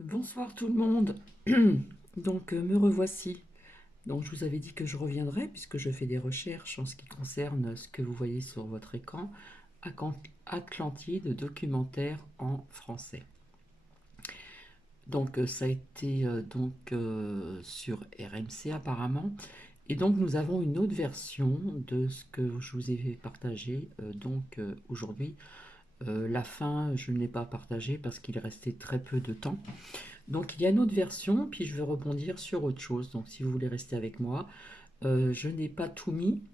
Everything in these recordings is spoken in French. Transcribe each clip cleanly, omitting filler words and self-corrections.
Bonsoir tout le monde. Me revoici. Donc, je vous avais dit que je reviendrai puisque je fais des recherches en ce qui concerne ce que vous voyez sur votre écran, Atlantide, documentaire en français. Ça a été sur RMC apparemment. Et donc, nous avons une autre version de ce que je vous ai partagé aujourd'hui. La fin, je ne l'ai pas partagée parce qu'il restait très peu de temps. Donc il y a une autre version, puis je vais rebondir sur autre chose. Donc si vous voulez rester avec moi, je n'ai pas tout mis.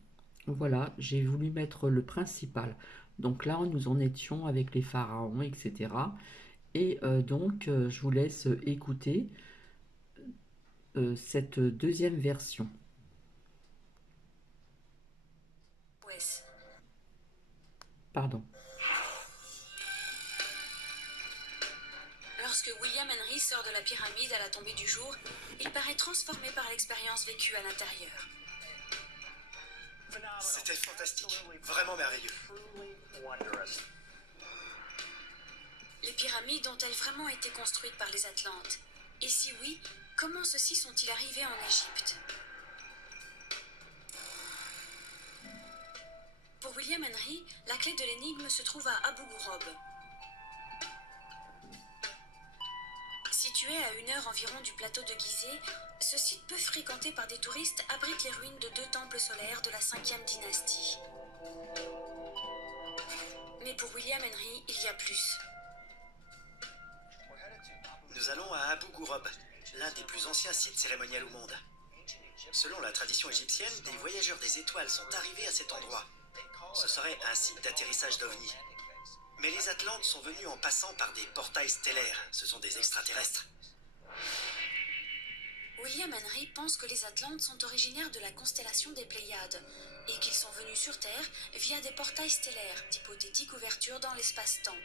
Voilà, j'ai voulu mettre le principal. Donc là, nous en étions avec les pharaons, etc. Je vous laisse écouter cette deuxième version. Pardon. Lorsque William Henry sort de la pyramide à la tombée du jour, il paraît transformé par l'expérience vécue à l'intérieur. C'était fantastique, vraiment merveilleux. Les pyramides ont-elles vraiment été construites par les Atlantes? Et si oui, comment ceux-ci sont-ils arrivés en Égypte? Pour William Henry, la clé de l'énigme se trouve à Abu Ghraib. Situé à 1 heure environ du plateau de Gizeh, ce site peu fréquenté par des touristes abrite les ruines de 2 temples solaires de la 5e dynastie. Mais pour William Henry, il y a plus. Nous allons à Abu Ghraib, l'un des plus anciens sites cérémoniels au monde. Selon la tradition égyptienne, des voyageurs des étoiles sont arrivés à cet endroit. Ce serait un site d'atterrissage d'OVNI. Mais les Atlantes sont venus en passant par des portails stellaires. Ce sont des extraterrestres. William Henry pense que les Atlantes sont originaires de la constellation des Pléiades et qu'ils sont venus sur Terre via des portails stellaires, d'hypothétiques ouvertures dans l'espace-temps.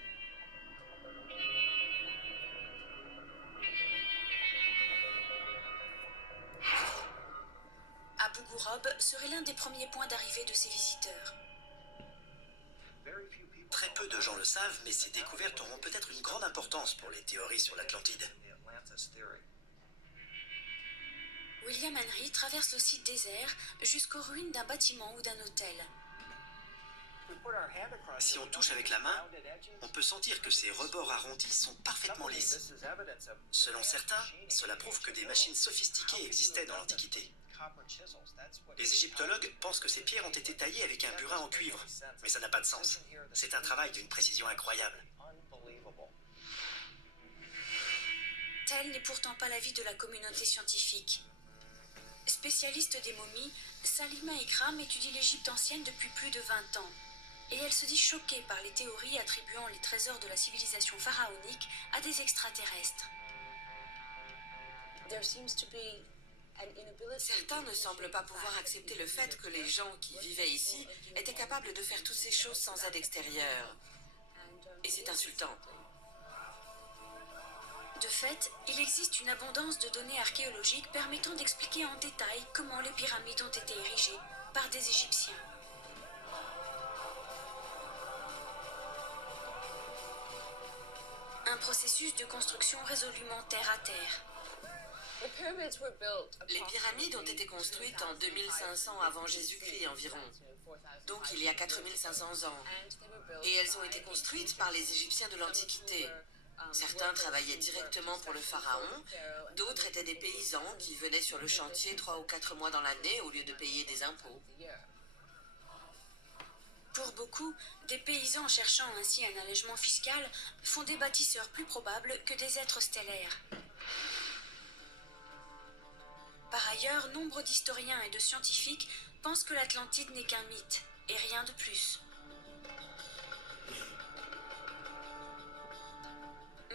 Abu Ghraib serait l'un des premiers points d'arrivée de ces visiteurs. Très peu de gens le savent, mais ces découvertes auront peut-être une grande importance pour les théories sur l'Atlantide. William Henry traverse le site désert jusqu'aux ruines d'un bâtiment ou d'un hôtel. Si on touche avec la main, on peut sentir que ces rebords arrondis sont parfaitement lisses. Selon certains, cela prouve que des machines sophistiquées existaient dans l'Antiquité. Les égyptologues pensent que ces pierres ont été taillées avec un burin en cuivre, mais ça n'a pas de sens. C'est un travail d'une précision incroyable. Tel n'est pourtant pas l'avis de la communauté scientifique. Spécialiste des momies, Salima Ikram étudie l'Égypte ancienne depuis plus de 20 ans. Et elle se dit choquée par les théories attribuant les trésors de la civilisation pharaonique à des extraterrestres. Certains ne semblent pas pouvoir accepter le fait que les gens qui vivaient ici étaient capables de faire toutes ces choses sans aide extérieure. Et c'est insultant. De fait, il existe une abondance de données archéologiques permettant d'expliquer en détail comment les pyramides ont été érigées par des Égyptiens. Un processus de construction résolument terre à terre. Les pyramides ont été construites en 2500 avant Jésus-Christ environ, donc il y a 4500 ans. Et elles ont été construites par les Égyptiens de l'Antiquité. Certains travaillaient directement pour le pharaon, d'autres étaient des paysans qui venaient sur le chantier 3 ou 4 mois dans l'année au lieu de payer des impôts. Pour beaucoup, des paysans cherchant ainsi un allègement fiscal font des bâtisseurs plus probables que des êtres stellaires. Par ailleurs, nombre d'historiens et de scientifiques pensent que l'Atlantide n'est qu'un mythe, et rien de plus.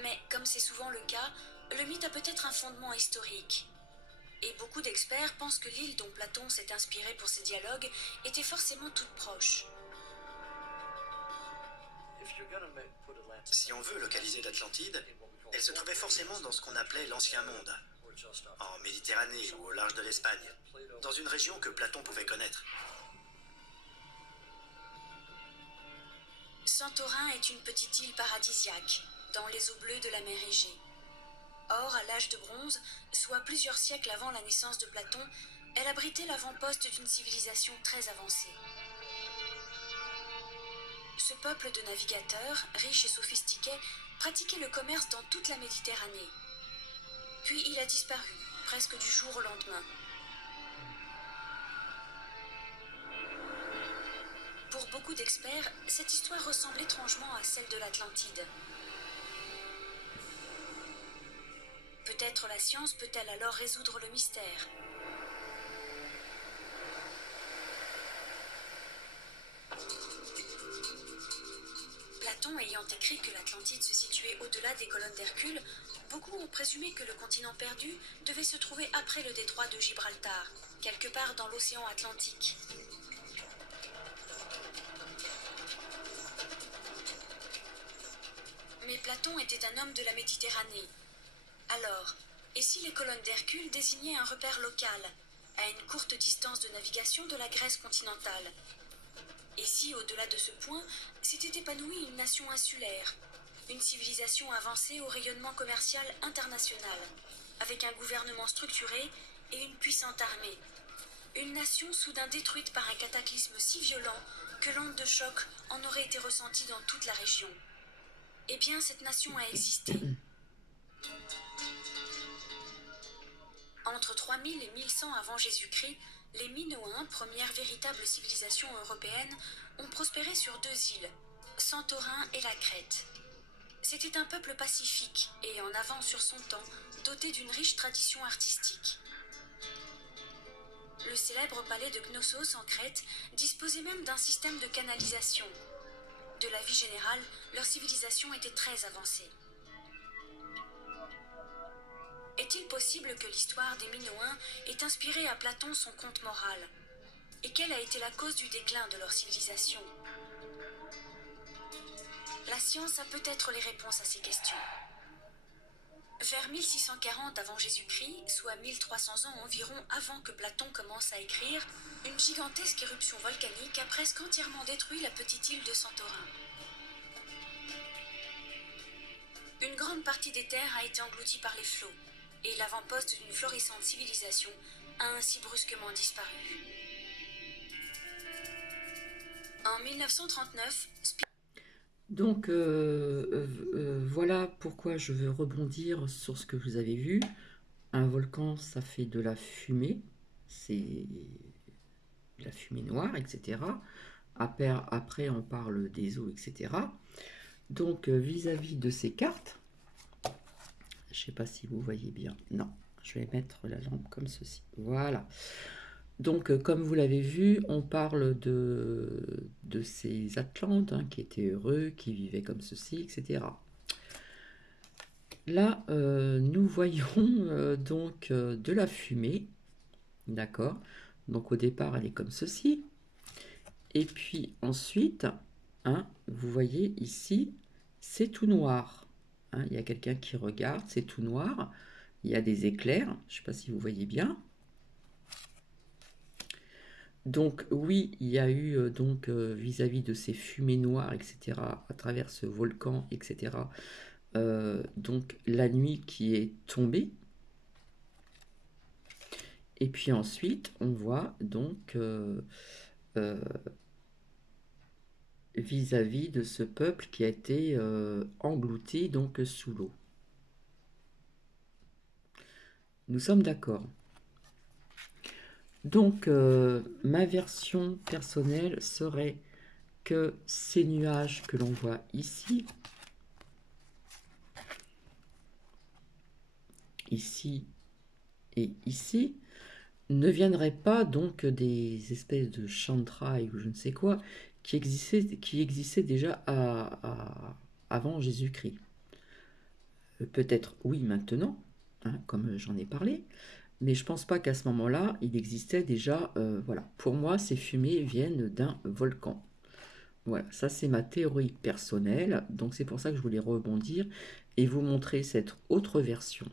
Mais, comme c'est souvent le cas, le mythe a peut-être un fondement historique. Et beaucoup d'experts pensent que l'île dont Platon s'est inspiré pour ses dialogues était forcément toute proche. Si on veut localiser l'Atlantide, elle se trouvait forcément dans ce qu'on appelait l'Ancien Monde, en Méditerranée ou au large de l'Espagne, dans une région que Platon pouvait connaître. Santorin est une petite île paradisiaque, dans les eaux bleues de la mer Égée. Or, à l'âge de bronze, soit plusieurs siècles avant la naissance de Platon, elle abritait l'avant-poste d'une civilisation très avancée. Ce peuple de navigateurs, riches et sophistiqués, pratiquait le commerce dans toute la Méditerranée. Puis il a disparu, presque du jour au lendemain. Pour beaucoup d'experts, cette histoire ressemble étrangement à celle de l'Atlantide. Peut-être la science peut-elle alors résoudre le mystère. Platon ayant écrit que l'Atlantide se situait au-delà des colonnes d'Hercule, beaucoup ont présumé que le continent perdu devait se trouver après le détroit de Gibraltar, quelque part dans l'océan Atlantique. Mais Platon était un homme de la Méditerranée. Alors, et si les colonnes d'Hercule désignaient un repère local, à une courte distance de navigation de la Grèce continentale? Et si, au-delà de ce point, s'était épanouie une nation insulaire, une civilisation avancée au rayonnement commercial international, avec un gouvernement structuré et une puissante armée? Une nation soudain détruite par un cataclysme si violent que l'onde de choc en aurait été ressentie dans toute la région. Eh bien, cette nation a existé. Entre 3000 et 1100 avant Jésus-Christ, les Minoens, première véritable civilisation européenne, ont prospéré sur deux îles, Santorin et la Crète. C'était un peuple pacifique et en avance sur son temps, doté d'une riche tradition artistique. Le célèbre palais de Knossos en Crète disposait même d'un système de canalisation. De la vie générale, leur civilisation était très avancée. Est-il possible que l'histoire des Minoens ait inspiré à Platon son conte moral? Et quelle a été la cause du déclin de leur civilisation? La science a peut-être les réponses à ces questions. Vers 1640 avant Jésus-Christ, soit 1300 ans environ avant que Platon commence à écrire, une gigantesque éruption volcanique a presque entièrement détruit la petite île de Santorin. Une grande partie des terres a été engloutie par les flots, et l'avant-poste d'une florissante civilisation a ainsi brusquement disparu. En 1939, Donc, voilà pourquoi je veux rebondir sur ce que vous avez vu. Un volcan, ça fait de la fumée, c'est de la fumée noire, etc. Après, on parle des eaux, etc. Donc, vis-à-vis de ces cartes, je ne sais pas si vous voyez bien. Non, je vais mettre la lampe comme ceci. Voilà. Donc, comme vous l'avez vu, on parle de ces Atlantes hein, qui étaient heureux, qui vivaient comme ceci, etc. Là, nous voyons donc de la fumée, d'accord? Donc au départ, elle est comme ceci. Et puis ensuite, hein, vous voyez ici, c'est tout noir. Hein, il y a quelqu'un qui regarde, c'est tout noir. Il y a des éclairs, je ne sais pas si vous voyez bien. Donc oui, il y a eu donc vis-à-vis de ces fumées noires, etc., à travers ce volcan, etc., donc la nuit qui est tombée. Et puis ensuite, on voit donc vis-à-vis de ce peuple qui a été englouti donc sous l'eau. Nous sommes d'accord. Donc, ma version personnelle serait que ces nuages que l'on voit ici, ici et ici, ne viendraient pas donc des espèces de chantrailles ou je ne sais quoi qui existaient déjà avant Jésus-Christ. Peut-être oui maintenant, hein, comme j'en ai parlé, mais je pense pas qu'à ce moment-là, il existait déjà, voilà. Pour moi, ces fumées viennent d'un volcan. Voilà, ça c'est ma théorie personnelle, donc c'est pour ça que je voulais rebondir et vous montrer cette autre version.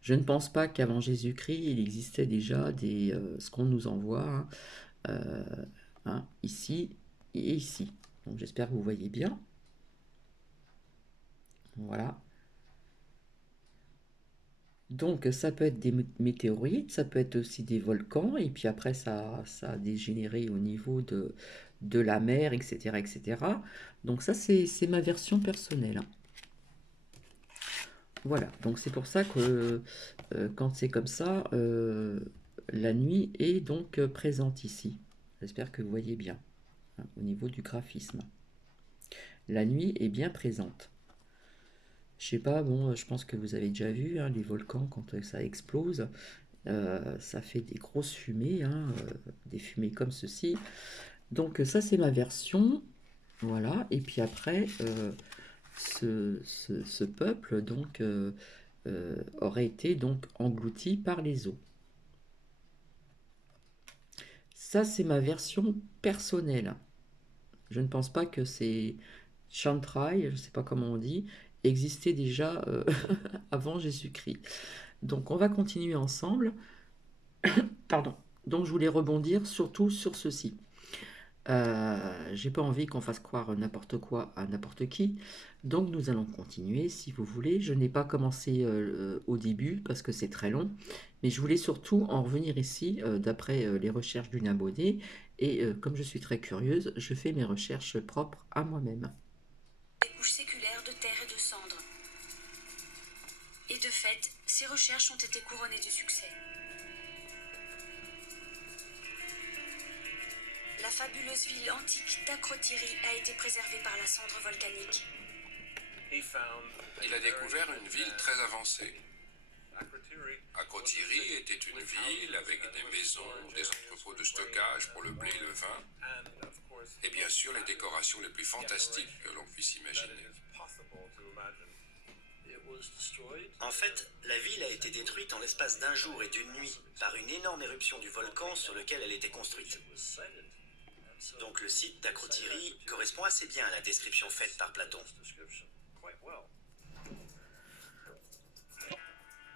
Je ne pense pas qu'avant Jésus-Christ, il existait déjà ce qu'on nous envoie hein, ici et ici. Donc j'espère que vous voyez bien. Voilà. Donc ça peut être des météorites, ça peut être aussi des volcans, et puis après ça a dégénéré au niveau de la mer, etc., etc. Donc ça c'est ma version personnelle, hein. Voilà, donc c'est pour ça que quand c'est comme ça, la nuit est donc présente ici. J'espère que vous voyez bien, hein, au niveau du graphisme. La nuit est bien présente. Je sais pas, bon, je pense que vous avez déjà vu, hein, les volcans quand ça explose, ça fait des grosses fumées, hein, des fumées comme ceci. Donc ça c'est ma version, voilà. Et puis après, ce peuple donc aurait été donc englouti par les eaux. Ça c'est ma version personnelle. Je ne pense pas que ces chantrailles, je ne sais pas comment on dit, existaient déjà avant Jésus-Christ. Donc on va continuer ensemble. Pardon. Donc je voulais rebondir surtout sur ceci. J'ai pas envie qu'on fasse croire n'importe quoi à n'importe qui. Donc nous allons continuer si vous voulez. Je n'ai pas commencé au début parce que c'est très long. Mais je voulais surtout en revenir ici d'après les recherches d'une abonnée. Et comme je suis très curieuse, je fais mes recherches propres à moi-même. Des couches séculaires de terre et de cendres. Et de fait, ces recherches ont été couronnées de succès. La fabuleuse ville antique d'Akrotiri a été préservée par la cendre volcanique. Il a découvert une ville très avancée. Akrotiri était une ville avec des maisons, des entrepôts de stockage pour le blé et le vin, et bien sûr les décorations les plus fantastiques que l'on puisse imaginer. En fait, la ville a été détruite en l'espace d'un jour et d'une nuit par une énorme éruption du volcan sur lequel elle était construite. Donc le site d'Akrotiri correspond assez bien à la description faite par Platon.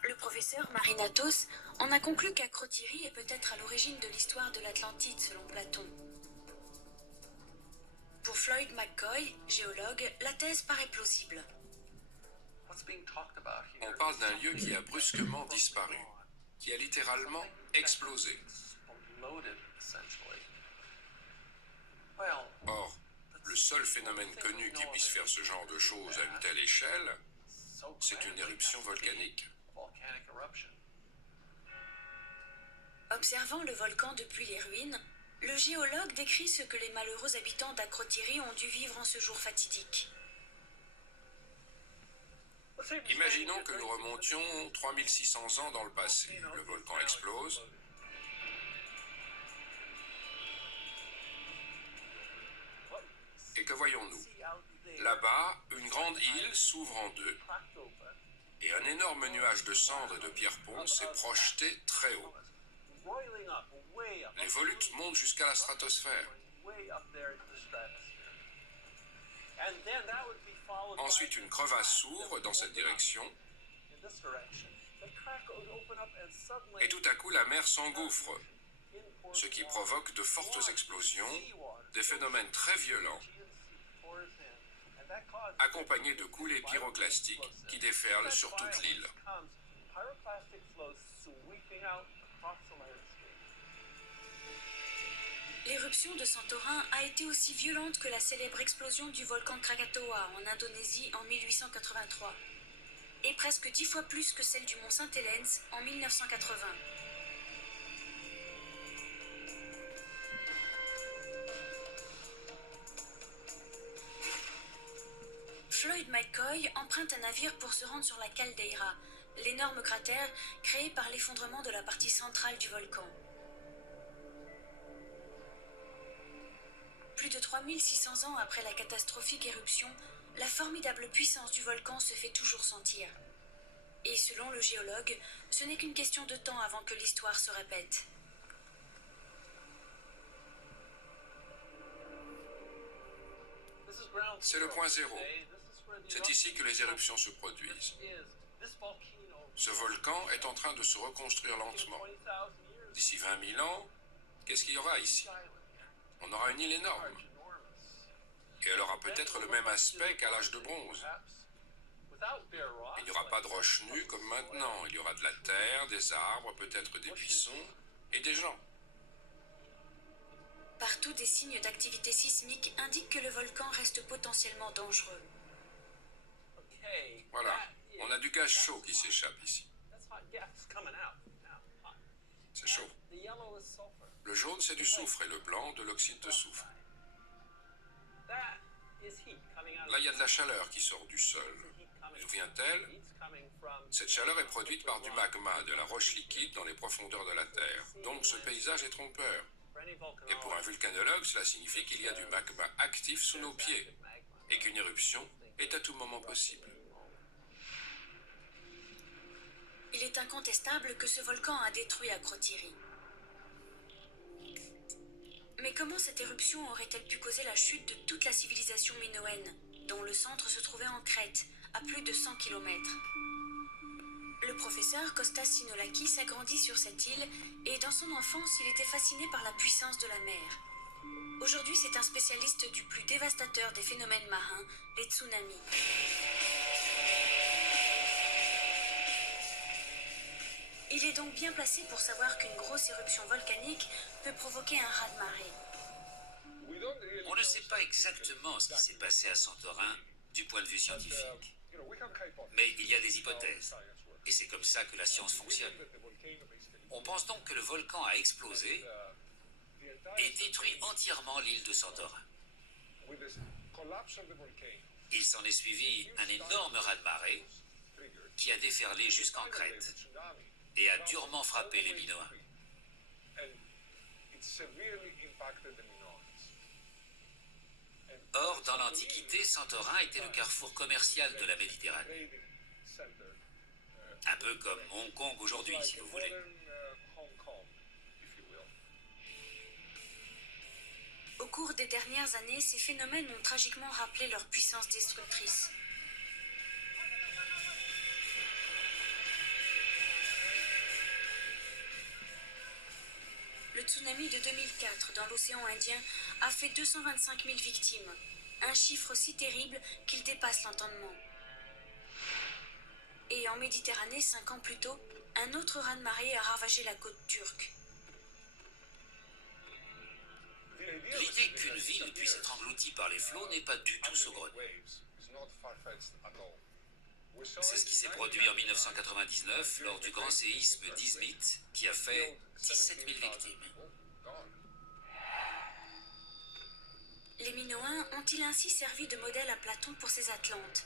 Le professeur Marinatos en a conclu qu'Akrotiri est peut-être à l'origine de l'histoire de l'Atlantide selon Platon. Pour Floyd McCoy, géologue, la thèse paraît plausible. On parle d'un lieu qui a brusquement disparu, qui a littéralement explosé. Or, le seul phénomène connu qui puisse faire ce genre de choses à une telle échelle, c'est une éruption volcanique. Observant le volcan depuis les ruines, le géologue décrit ce que les malheureux habitants d'Akrotiri ont dû vivre en ce jour fatidique. Imaginons que nous remontions 3600 ans dans le passé. Le volcan explose. Et que voyons-nous? Là-bas, une grande île s'ouvre en deux et un énorme nuage de cendres et de pierres ponces s'est projeté très haut. Les volutes montent jusqu'à la stratosphère. Ensuite, une crevasse s'ouvre dans cette direction et tout à coup, la mer s'engouffre, ce qui provoque de fortes explosions, des phénomènes très violents, accompagnés de coulées pyroclastiques qui déferlent sur toute l'île. L'éruption de Santorin a été aussi violente que la célèbre explosion du volcan Krakatoa en Indonésie en 1883, et presque 10 fois plus que celle du mont Saint-Helens en 1980. Floyd McCoy emprunte un navire pour se rendre sur la caldeira, l'énorme cratère créé par l'effondrement de la partie centrale du volcan. Plus de 3600 ans après la catastrophique éruption, la formidable puissance du volcan se fait toujours sentir. Et selon le géologue, ce n'est qu'une question de temps avant que l'histoire se répète. C'est le point zéro. C'est ici que les éruptions se produisent. Ce volcan est en train de se reconstruire lentement. D'ici 20 000 ans, qu'est-ce qu'il y aura ici? On aura une île énorme. Et elle aura peut-être le même aspect qu'à l'âge de bronze. Il n'y aura pas de roches nues comme maintenant. Il y aura de la terre, des arbres, peut-être des buissons et des gens. Partout, des signes d'activité sismique indiquent que le volcan reste potentiellement dangereux. Voilà, on a du gaz chaud qui s'échappe ici. C'est chaud. Le jaune, c'est du soufre et le blanc, de l'oxyde de soufre. Là, il y a de la chaleur qui sort du sol. D'où vient-elle? Cette chaleur est produite par du magma, de la roche liquide dans les profondeurs de la Terre. Donc ce paysage est trompeur. Et pour un vulcanologue, cela signifie qu'il y a du magma actif sous nos pieds et qu'une éruption est à tout moment possible. Il est incontestable que ce volcan a détruit Akrotiri. Mais comment cette éruption aurait-elle pu causer la chute de toute la civilisation minoenne, dont le centre se trouvait en Crète, à plus de 100 km? Le professeur Kostas Sinolakis a grandi sur cette île et dans son enfance, il était fasciné par la puissance de la mer. Aujourd'hui, c'est un spécialiste du plus dévastateur des phénomènes marins, les tsunamis. Il est donc bien placé pour savoir qu'une grosse éruption volcanique peut provoquer un raz-de-marée. On ne sait pas exactement ce qui s'est passé à Santorin du point de vue scientifique. Mais il y a des hypothèses. Et c'est comme ça que la science fonctionne. On pense donc que le volcan a explosé et détruit entièrement l'île de Santorin. Il s'en est suivi un énorme raz-de-marée qui a déferlé jusqu'en Crète et a durement frappé les Minoens. Or, dans l'Antiquité, Santorin était le carrefour commercial de la Méditerranée. Un peu comme Hong Kong aujourd'hui, si vous voulez. Au cours des dernières années, ces phénomènes ont tragiquement rappelé leur puissance destructrice. Le tsunami de 2004 dans l'océan Indien a fait 225 000 victimes, un chiffre si terrible qu'il dépasse l'entendement. Et en Méditerranée, 5 ans plus tôt, un autre raz-de-marée a ravagé la côte turque. L'idée qu'une ville puisse être engloutie par les flots n'est pas du tout saugrenue. C'est ce qui s'est produit en 1999 lors du grand séisme d'Izmit qui a fait 17 000 victimes. Les Minoens ont-ils ainsi servi de modèle à Platon pour ses Atlantes?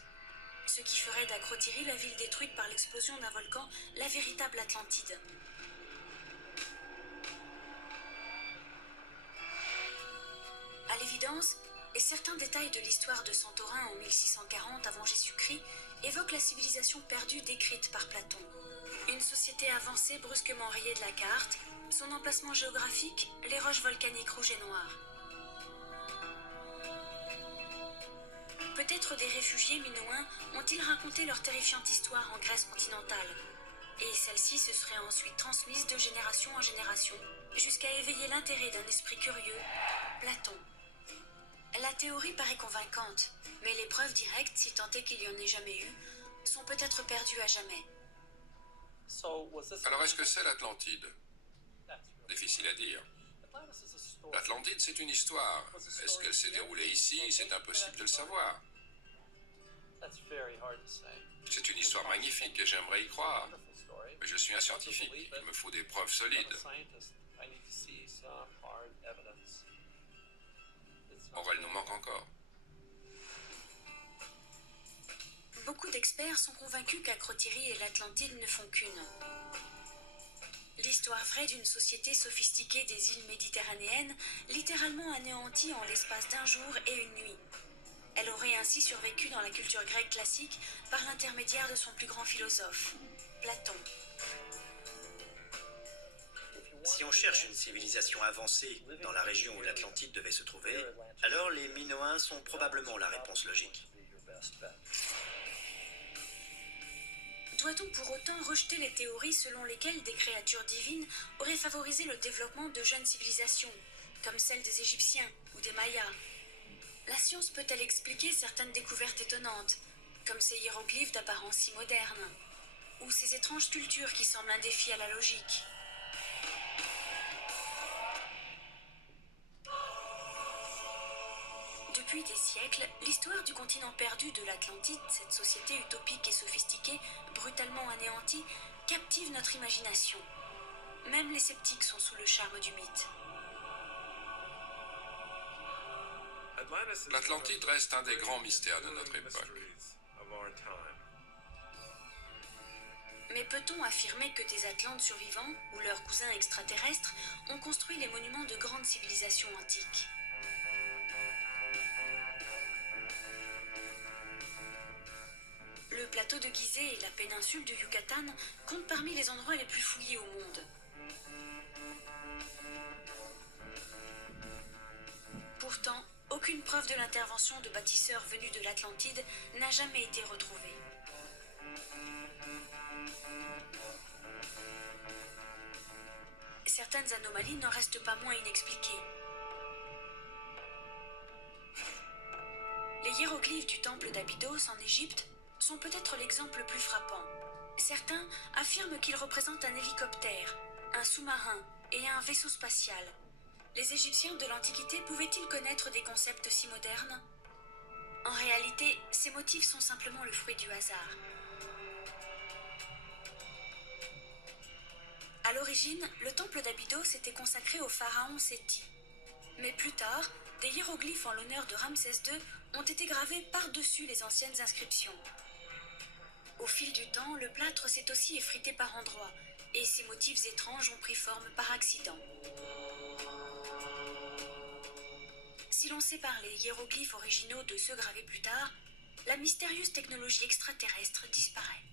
Ce qui ferait d'Akrotiri la ville détruite par l'explosion d'un volcan, la véritable Atlantide. À l'évidence, et certains détails de l'histoire de Santorin en 1640 avant Jésus-Christ évoquent la civilisation perdue décrite par Platon. Une société avancée brusquement rayée de la carte, son emplacement géographique, les roches volcaniques rouges et noires. Peut-être des réfugiés minoens ont-ils raconté leur terrifiante histoire en Grèce continentale, et celle-ci se serait ensuite transmise de génération en génération, jusqu'à éveiller l'intérêt d'un esprit curieux, Platon. La théorie paraît convaincante, mais les preuves directes, si tant est qu'il y en ait jamais eu, sont peut-être perdues à jamais. Alors est-ce que c'est l'Atlantide? Difficile à dire. L'Atlantide, c'est une histoire. Est-ce qu'elle s'est déroulée ici? C'est impossible de le savoir. C'est une histoire magnifique et j'aimerais y croire. Mais je suis un scientifique. Il me faut des preuves solides. Or, elle nous manque encore. Beaucoup d'experts sont convaincus qu'Akrotiri et l'Atlantide ne font qu'une. L'histoire vraie d'une société sophistiquée des îles méditerranéennes, littéralement anéantie en l'espace d'un jour et une nuit. Elle aurait ainsi survécu dans la culture grecque classique par l'intermédiaire de son plus grand philosophe, Platon. Si on cherche une civilisation avancée dans la région où l'Atlantide devait se trouver, alors les Minoens sont probablement la réponse logique. Doit-on pour autant rejeter les théories selon lesquelles des créatures divines auraient favorisé le développement de jeunes civilisations, comme celle des Égyptiens ou des Mayas? La science peut-elle expliquer certaines découvertes étonnantes, comme ces hiéroglyphes d'apparence si moderne, ou ces étranges sculptures qui semblent un défi à la logique. Depuis des siècles, l'histoire du continent perdu de l'Atlantide, cette société utopique et sophistiquée, brutalement anéantie, captive notre imagination. Même les sceptiques sont sous le charme du mythe. L'Atlantide reste un des grands mystères de notre époque. Mais peut-on affirmer que des Atlantes survivants, ou leurs cousins extraterrestres, ont construit les monuments de grandes civilisations antiques ? Le plateau de Gizeh et la péninsule du Yucatan comptent parmi les endroits les plus fouillés au monde. Pourtant, aucune preuve de l'intervention de bâtisseurs venus de l'Atlantide n'a jamais été retrouvée. Certaines anomalies n'en restent pas moins inexpliquées. Les hiéroglyphes du temple d'Abydos en Égypte sont peut-être l'exemple le plus frappant. Certains affirment qu'ils représentent un hélicoptère, un sous-marin et un vaisseau spatial. Les Égyptiens de l'Antiquité pouvaient-ils connaître des concepts si modernes ? En réalité, ces motifs sont simplement le fruit du hasard. À l'origine, le temple d'Abydos était consacré au pharaon Séti. Mais plus tard, des hiéroglyphes en l'honneur de Ramsès II ont été gravés par-dessus les anciennes inscriptions. Au fil du temps, le plâtre s'est aussi effrité par endroits, et ces motifs étranges ont pris forme par accident. Si l'on sépare les hiéroglyphes originaux de ceux gravés plus tard, la mystérieuse technologie extraterrestre disparaît.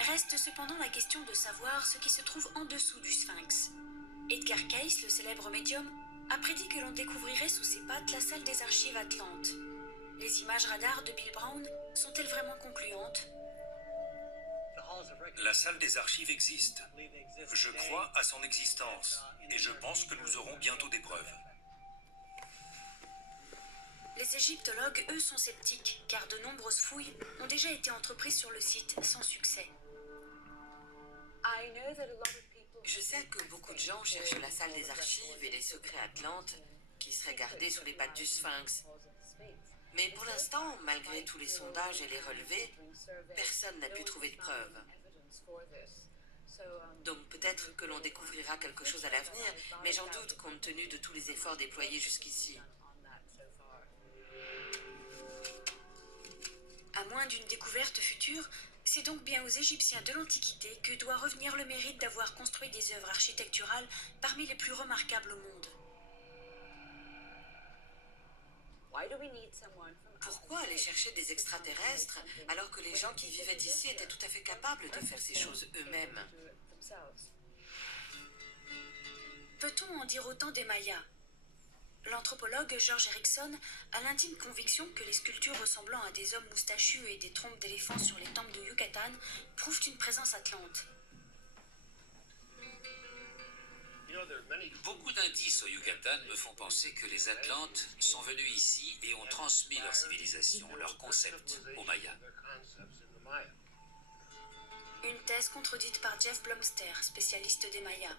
Reste cependant la question de savoir ce qui se trouve en dessous du sphinx. Edgar Cayce, le célèbre médium, a prédit que l'on découvrirait sous ses pattes la salle des archives atlantes. Les images radar de Bill Brown sont-elles vraiment concluantes ? La salle des archives existe. Je crois à son existence et je pense que nous aurons bientôt des preuves. Les égyptologues, eux, sont sceptiques, car de nombreuses fouilles ont déjà été entreprises sur le site sans succès. Je sais que beaucoup de gens cherchent la salle des archives et les secrets atlantes qui seraient gardés sous les pattes du sphinx. Mais pour l'instant, malgré tous les sondages et les relevés, personne n'a pu trouver de preuves. Donc peut-être que l'on découvrira quelque chose à l'avenir, mais j'en doute compte tenu de tous les efforts déployés jusqu'ici. À moins d'une découverte future, c'est donc bien aux Égyptiens de l'Antiquité que doit revenir le mérite d'avoir construit des œuvres architecturales parmi les plus remarquables au monde. Pourquoi aller chercher des extraterrestres alors que les gens qui vivaient ici étaient tout à fait capables de faire ces choses eux-mêmes ? Peut-on en dire autant des Mayas ? L'anthropologue George Erikson a l'intime conviction que les sculptures ressemblant à des hommes moustachus et des trompes d'éléphants sur les temples de Yucatan prouvent une présence atlante. Beaucoup d'indices au Yucatan me font penser que les Atlantes sont venus ici et ont transmis leur civilisation, leurs concepts aux Mayas. Une thèse contredite par Jeff Blomster, spécialiste des Mayas.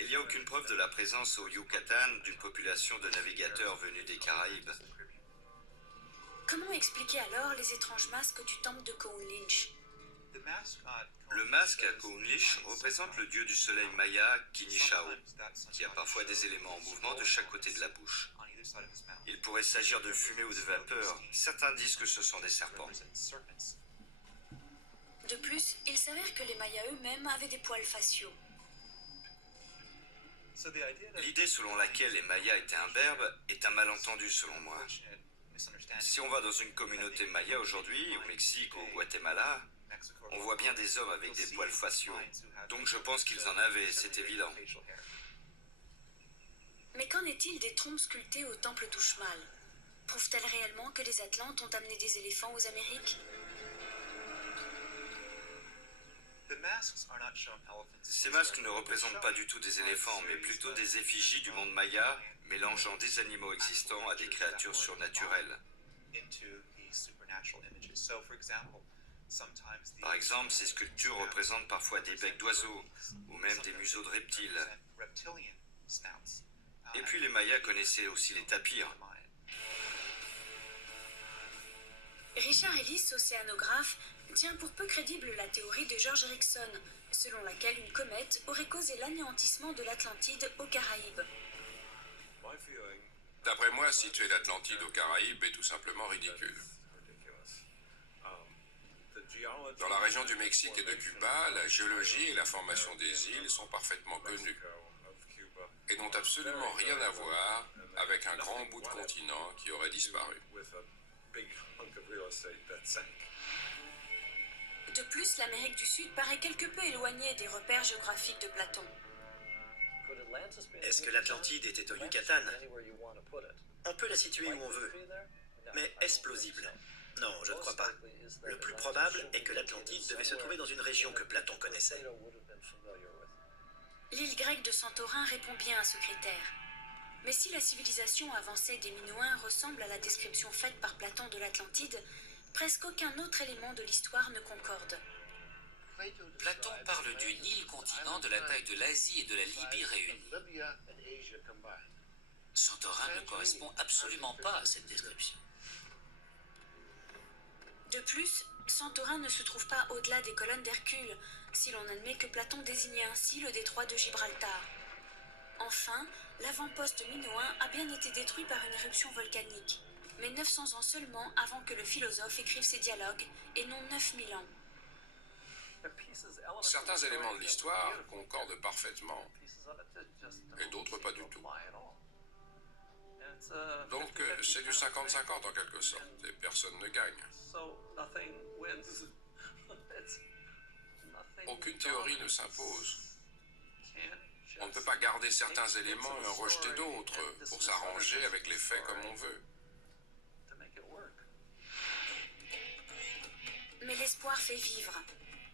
Il n'y a aucune preuve de la présence au Yucatan d'une population de navigateurs venus des Caraïbes. Comment expliquer alors les étranges masques du temple de Cohullinch ? Le masque à Cohullinch représente le dieu du soleil maya Kinishao, qui a parfois des éléments en mouvement de chaque côté de la bouche. Il pourrait s'agir de fumée ou de vapeur. Certains disent que ce sont des serpents. De plus, il s'avère que les Mayas eux-mêmes avaient des poils faciaux. L'idée selon laquelle les Mayas étaient imberbes est un malentendu selon moi. Si on va dans une communauté maya aujourd'hui, au Mexique ou au Guatemala, on voit bien des hommes avec des poils faciaux. Donc je pense qu'ils en avaient, c'est évident. Mais qu'en est-il des trompes sculptées au temple d'Uxmal ? Prouvent-elles réellement que les Atlantes ont amené des éléphants aux Amériques ? Ces masques ne représentent pas du tout des éléphants, mais plutôt des effigies du monde maya, mélangeant des animaux existants à des créatures surnaturelles. Par exemple, ces sculptures représentent parfois des becs d'oiseaux ou même des museaux de reptiles. Et puis les Mayas connaissaient aussi les tapirs. Richard Ellis, océanographe, tient pour peu crédible la théorie de George Erickson, selon laquelle une comète aurait causé l'anéantissement de l'Atlantide aux Caraïbes. D'après moi, situer l'Atlantide aux Caraïbes est tout simplement ridicule. Dans la région du Mexique et de Cuba, la géologie et la formation des îles sont parfaitement connues et n'ont absolument rien à voir avec un grand bout de continent qui aurait disparu. De plus, l'Amérique du Sud paraît quelque peu éloignée des repères géographiques de Platon. Est-ce que l'Atlantide était au Yucatan? On peut la situer où on veut, mais est-ce plausible? Non, je ne crois pas. Le plus probable est que l'Atlantide devait se trouver dans une région que Platon connaissait. L'île grecque de Santorin répond bien à ce critère. Mais si la civilisation avancée des Minoens ressemble à la description faite par Platon de l'Atlantide, presque aucun autre élément de l'histoire ne concorde. Platon parle d'une île-continent de la taille de l'Asie et de la Libye réunies. Santorin ne correspond absolument pas à cette description. De plus, Santorin ne se trouve pas au-delà des colonnes d'Hercule, si l'on admet que Platon désignait ainsi le détroit de Gibraltar. Enfin, l'avant-poste minoen a bien été détruit par une éruption volcanique, mais 900 ans seulement avant que le philosophe écrive ses dialogues, et non 9000 ans. Certains éléments de l'histoire concordent parfaitement, et d'autres pas du tout. Donc c'est du 50-50 en quelque sorte, et personne ne gagne. Aucune théorie ne s'impose. On ne peut pas garder certains éléments et en rejeter d'autres pour s'arranger avec les faits comme on veut. Mais l'espoir fait vivre.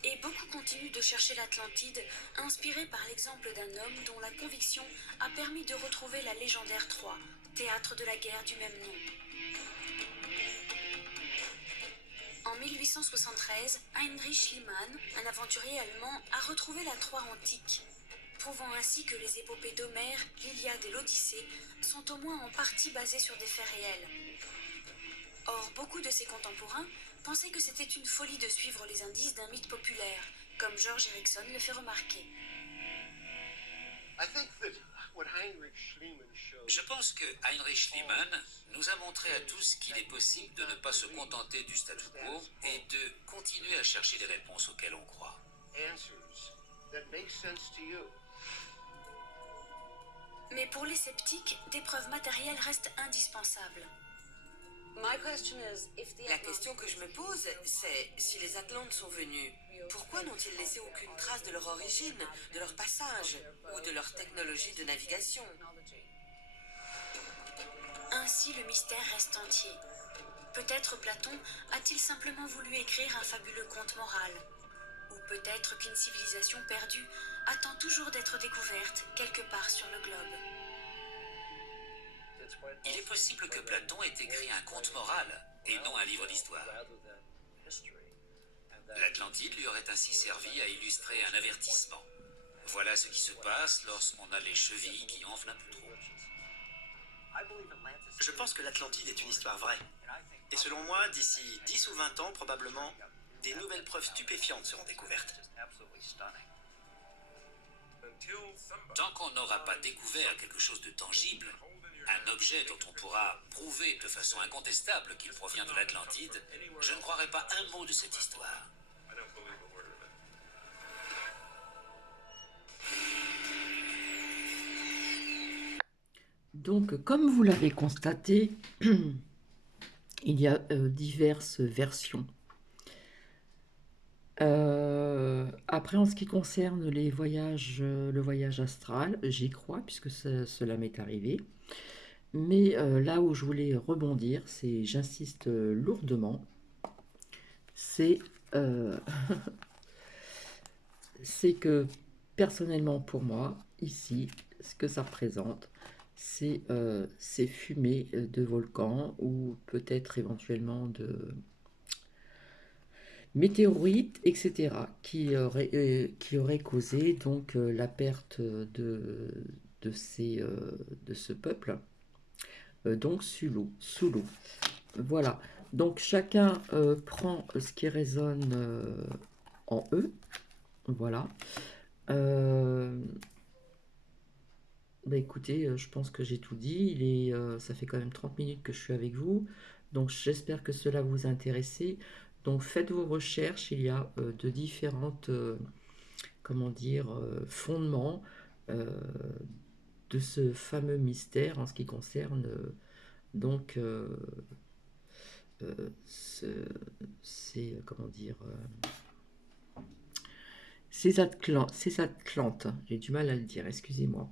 Et beaucoup continuent de chercher l'Atlantide, inspirés par l'exemple d'un homme dont la conviction a permis de retrouver la légendaire Troie, théâtre de la guerre du même nom. En 1873, Heinrich Schliemann, un aventurier allemand, a retrouvé la Troie antique, prouvant ainsi que les épopées d'Homère, l'Iliade et l'Odyssée sont au moins en partie basées sur des faits réels. Or, beaucoup de ses contemporains pensaient que c'était une folie de suivre les indices d'un mythe populaire, comme George Erickson le fait remarquer. Je pense que Heinrich Schliemann nous a montré à tous qu'il est possible de ne pas se contenter du statu quo et de continuer à chercher les réponses auxquelles on croit. Mais pour les sceptiques, des preuves matérielles restent indispensables. La question que je me pose, c'est si les Atlantes sont venus, pourquoi n'ont-ils laissé aucune trace de leur origine, de leur passage ou de leur technologie de navigation? Ainsi, le mystère reste entier. Peut-être Platon a-t-il simplement voulu écrire un fabuleux conte moral. Ou peut-être qu'une civilisation perdue attend toujours d'être découverte quelque part sur le globe. Il est possible que Platon ait écrit un conte moral et non un livre d'histoire. L'Atlantide lui aurait ainsi servi à illustrer un avertissement. Voilà ce qui se passe lorsqu'on a les chevilles qui enflent un peu trop. Je pense que l'Atlantide est une histoire vraie. Et selon moi, d'ici 10 ou 20 ans, probablement, des nouvelles preuves stupéfiantes seront découvertes. Tant qu'on n'aura pas découvert quelque chose de tangible, un objet dont on pourra prouver de façon incontestable qu'il provient de l'Atlantide, je ne croirai pas un mot de cette histoire. Donc, comme vous l'avez constaté, il y a diverses versions. Après, en ce qui concerne les voyages, le voyage astral, j'y crois puisque cela m'est arrivé. Mais là où je voulais rebondir, c'est, j'insiste lourdement, c'est c'est que personnellement pour moi, ici, ce que ça représente, ces fumées de volcans ou peut-être éventuellement de météorites, etc., qui auraient causé donc la perte de ce peuple, donc sous l'eau. Voilà. Donc chacun prend ce qui résonne en eux. Voilà. Bah écoutez, je pense que j'ai tout dit. Ça fait quand même 30 minutes que je suis avec vous. Donc j'espère que cela vous a intéressé. Donc faites vos recherches. Il y a de différentes, comment dire, fondements euh, de ce fameux mystère en ce qui concerne donc ce- comment dire, ces Atlantes. J'ai du mal à le dire, excusez-moi.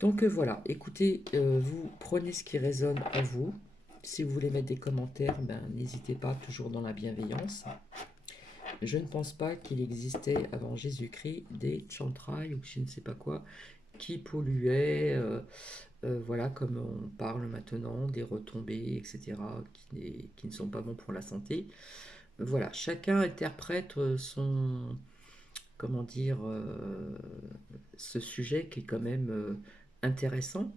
Donc voilà, écoutez, vous prenez ce qui résonne en vous. Si vous voulez mettre des commentaires, ben, n'hésitez pas, toujours dans la bienveillance. Je ne pense pas qu'il existait avant Jésus-Christ des chantrailles ou je ne sais pas quoi qui polluaient, voilà, comme on parle maintenant, des retombées, etc., qui ne sont pas bons pour la santé. Voilà, chacun interprète comment dire, ce sujet qui est quand même intéressant.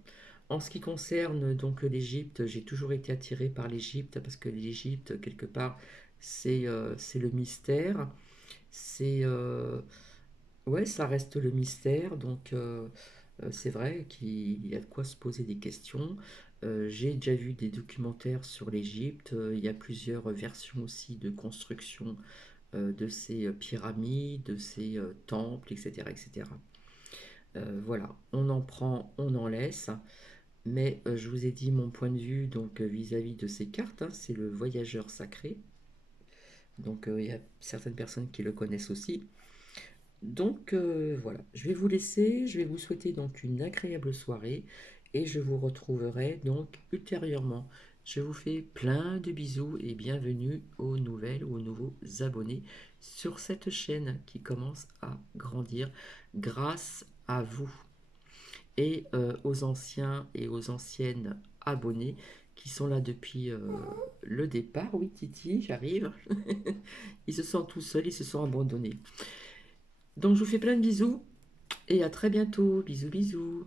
En ce qui concerne donc l'Égypte, j'ai toujours été attiré par l'Égypte parce que l'Égypte, quelque part, c'est le mystère. C'est ouais, ça reste le mystère. Donc c'est vrai qu'il y a de quoi se poser des questions. J'ai déjà vu des documentaires sur l'Égypte. Il y a plusieurs versions aussi de construction de ces pyramides, de ces temples, etc., etc. Voilà, on en prend, on en laisse. Mais je vous ai dit mon point de vue donc vis-à-vis de ces cartes, hein, c'est le voyageur sacré. Donc il y a certaines personnes qui le connaissent aussi. Donc voilà, je vais vous laisser, je vais vous souhaiter donc une agréable soirée et je vous retrouverai donc ultérieurement. Je vous fais plein de bisous et bienvenue aux nouvelles ou aux nouveaux abonnés sur cette chaîne qui commence à grandir grâce à vous et aux anciens et aux anciennes abonnés qui sont là depuis le départ. Oui, Titi, j'arrive. Ils se sentent tout seuls, ils se sont abandonnés. Donc je vous fais plein de bisous et à très bientôt. Bisous, bisous.